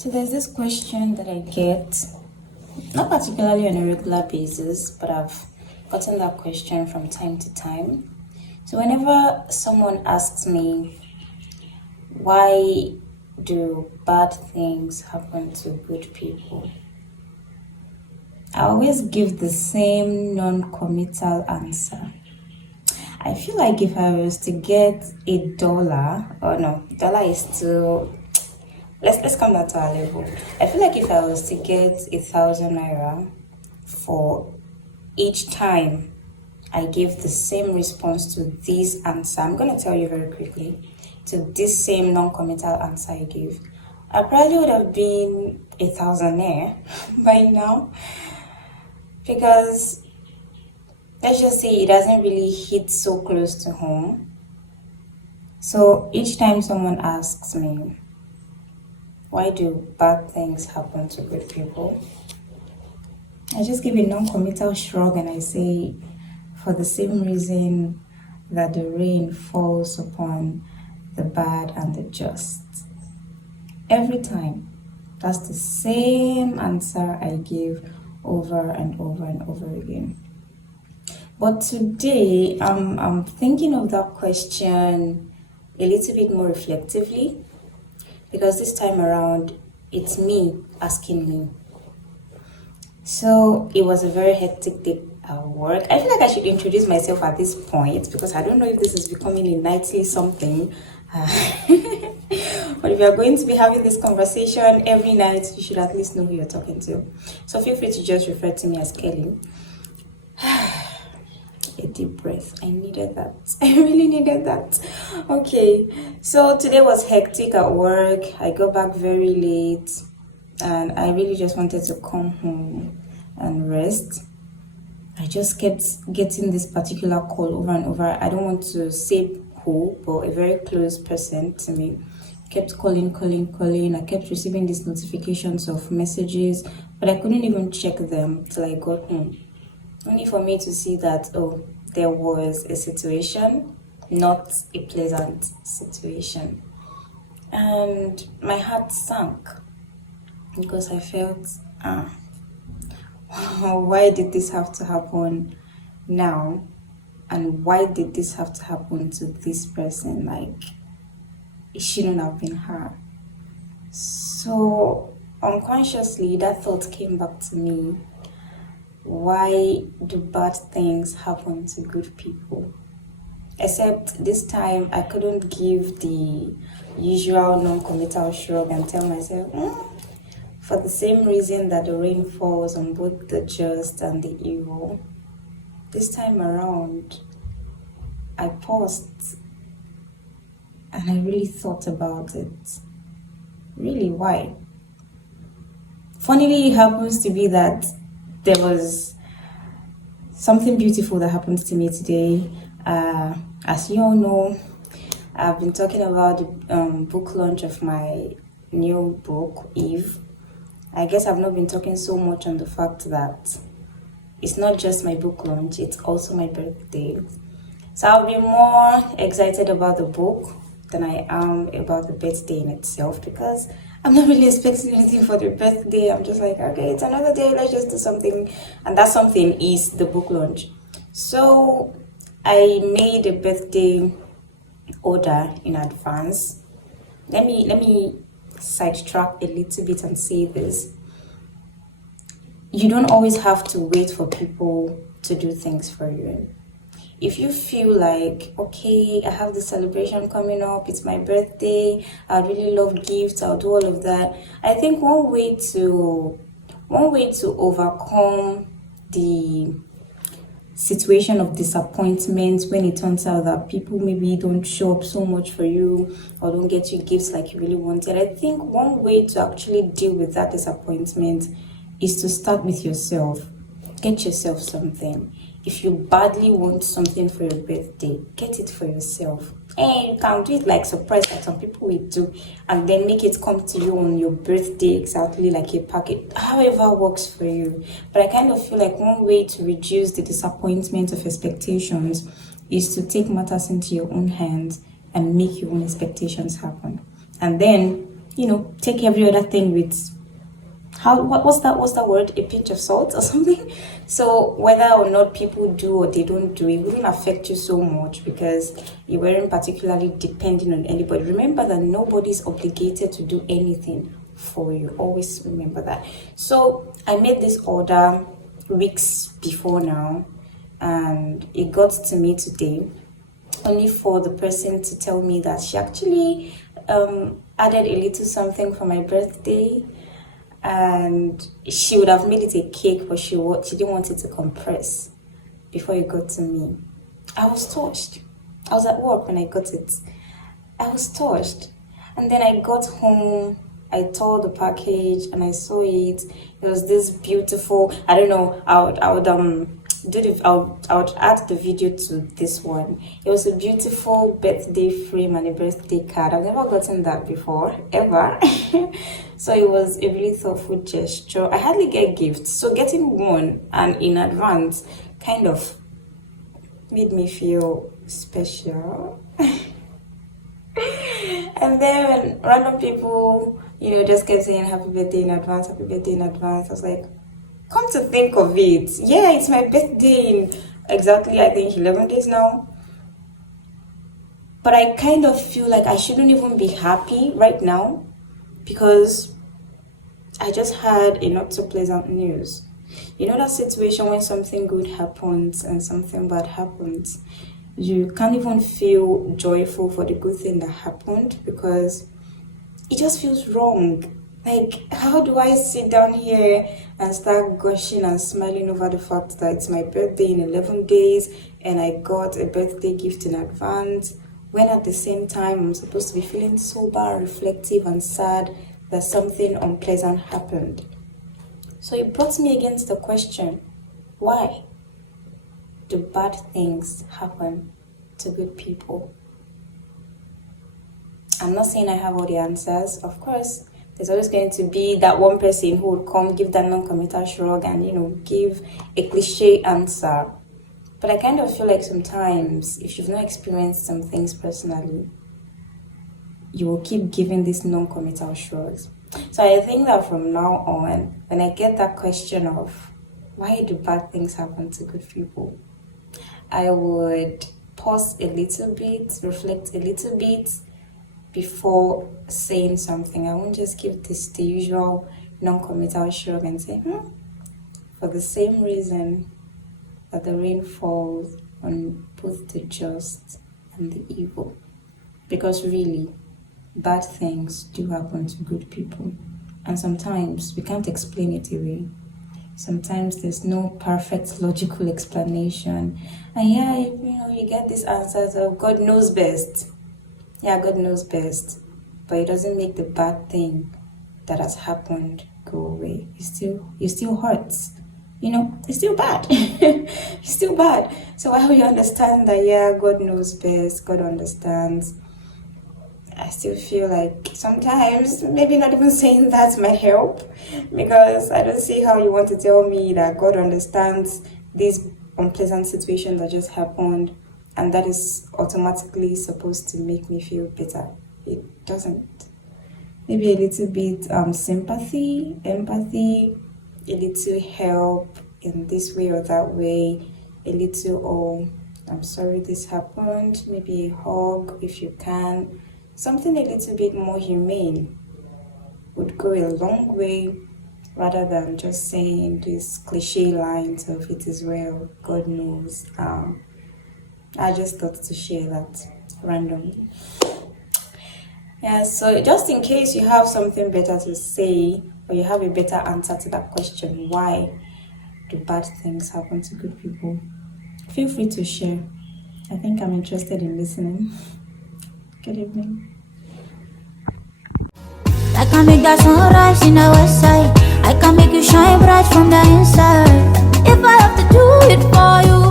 So there's this question that I get, not particularly on a regular basis, but I've gotten that question from time to time. So whenever someone asks me, why do bad things happen to good people? I always give the same non-committal answer. I feel like if I was to get $1, or no, dollar is still, let's come down to our level. I feel like if I was to get 1,000 naira for each time I give the same response to this answer, I'm going to tell you very quickly, to this same non-committal answer I gave, I probably would have been a thousandaire by now, because let's just say it doesn't really hit so close to home. So each time someone asks me, why do bad things happen to good people? I just give a non-committal shrug and I say, for the same reason that the rain falls upon the bad and the just. Every time. That's the same answer I give over and over and over again. But today, I'm thinking of that question a little bit more reflectively, because this time around, it's me asking me. So it was a very hectic day at work. I feel like I should introduce myself at this point, because I don't know if this is becoming a nightly something. But if you're going to be having this conversation every night, you should at least know who you're talking to. So feel free to just refer to me as Kelly. A deep breath. I needed that. I really needed that. Okay, so today was hectic at work. I got back very late and I really just wanted to come home and rest. I just kept getting this particular call over and over. I don't want to say who, but a very close person to me kept calling. I kept receiving these notifications of messages, but I couldn't even check them till I got home. Only for me to see that, oh, there was a situation, not a pleasant situation. And my heart sank because I felt, why did this have to happen now? And why did this have to happen to this person? Like, it shouldn't have been her. So unconsciously, that thought came back to me. Why do bad things happen to good people? Except this time I couldn't give the usual non-committal shrug and tell myself, for the same reason that the rain falls on both the just and the evil. This time around, I paused and I really thought about it. Really, why? Funnily, it happens to be that there was something beautiful that happened to me today. As you all know, I've been talking about the book launch of my new book, Eve. I guess I've not been talking so much on the fact that it's not just my book launch, it's also my birthday. So I'll be more excited about the book than I am about the birthday in itself, because I'm not really expecting anything for the birthday. I'm just like, okay, it's another day, let's just do something. And that something is the book launch. So I made a birthday order in advance. Let me sidetrack a little bit and say this. You don't always have to wait for people to do things for you. If you feel like, okay, I have the celebration coming up, it's my birthday, I really love gifts, I'll do all of that. I think one way to overcome the situation of disappointment when it turns out that people maybe don't show up so much for you or don't get you gifts like you really wanted, I think one way to actually deal with that disappointment is to start with yourself. Get yourself something. If you badly want something for your birthday, get it for yourself. And you can do it like surprise, like some people will do, and then make it come to you on your birthday exactly like a packet, however works for you. But I kind of feel like one way to reduce the disappointment of expectations is to take matters into your own hands and make your own expectations happen. And then take every other thing with what's that word, a pinch of salt or something. So whether or not people do or they don't do, it wouldn't affect you so much because you weren't particularly depending on anybody. Remember that nobody's obligated to do anything for you. Always remember that. So I made this order weeks before now, and it got to me today, only for the person to tell me that she actually added a little something for my birthday, and she would have made it a cake, but she didn't want it to compress before it got to me. I was touched. I was at work when I got it. I was touched. And then I got home, I tore the package and I saw it. It was this beautiful, I don't know, I would I would add the video to this one. It was a beautiful birthday frame and a birthday card. I've never gotten that before, ever. So it was a really thoughtful gesture. I hardly get gifts, so getting one and in advance kind of made me feel special. And then random people, just kept saying happy birthday in advance, happy birthday in advance. I was like, come to think of it, yeah, it's my birthday in exactly, I think, 11 days now. But I kind of feel like I shouldn't even be happy right now because I just had a not so pleasant news. That situation when something good happens and something bad happens, you can't even feel joyful for the good thing that happened because it just feels wrong. Like, how do I sit down here and start gushing and smiling over the fact that it's my birthday in 11 days and I got a birthday gift in advance, when at the same time I'm supposed to be feeling sober, reflective, and sad that something unpleasant happened? So it brought me against the question, why do bad things happen to good people? I'm not saying I have all the answers. Of course, there's always going to be that one person who would come, give that non-committal shrug and, give a cliche answer. But I kind of feel like sometimes if you've not experienced some things personally, you will keep giving these non-committal shrugs. So I think that from now on, when I get that question of why do bad things happen to good people, I would pause a little bit, reflect a little bit before saying something. I won't just give the usual non-committal shrug and say, for the same reason that the rain falls on both the just and the evil. Because really, bad things do happen to good people. And sometimes we can't explain it away. Sometimes there's no perfect logical explanation. And you get these answers of God knows best. Yeah, God knows best. But it doesn't make the bad thing that has happened go away. It still hurts. It's still bad. It's still bad. So while we understand that, God knows best, God understands, I still feel like sometimes maybe not even saying that might help, because I don't see how you want to tell me that God understands this unpleasant situation that just happened and that is automatically supposed to make me feel better. It doesn't. Maybe a little bit sympathy, empathy, a little help in this way or that way, a little, I'm sorry this happened, maybe a hug if you can. Something a little bit more humane would go a long way rather than just saying these cliche lines of it is well, God knows. I just thought to share that randomly. Yeah, so just in case you have something better to say or you have a better answer to that question, why do bad things happen to good people? Feel free to share. I think I'm interested in listening. Good evening. I can make that sunrise in the west side. I can make you shine bright from the inside. If I have to do it for you,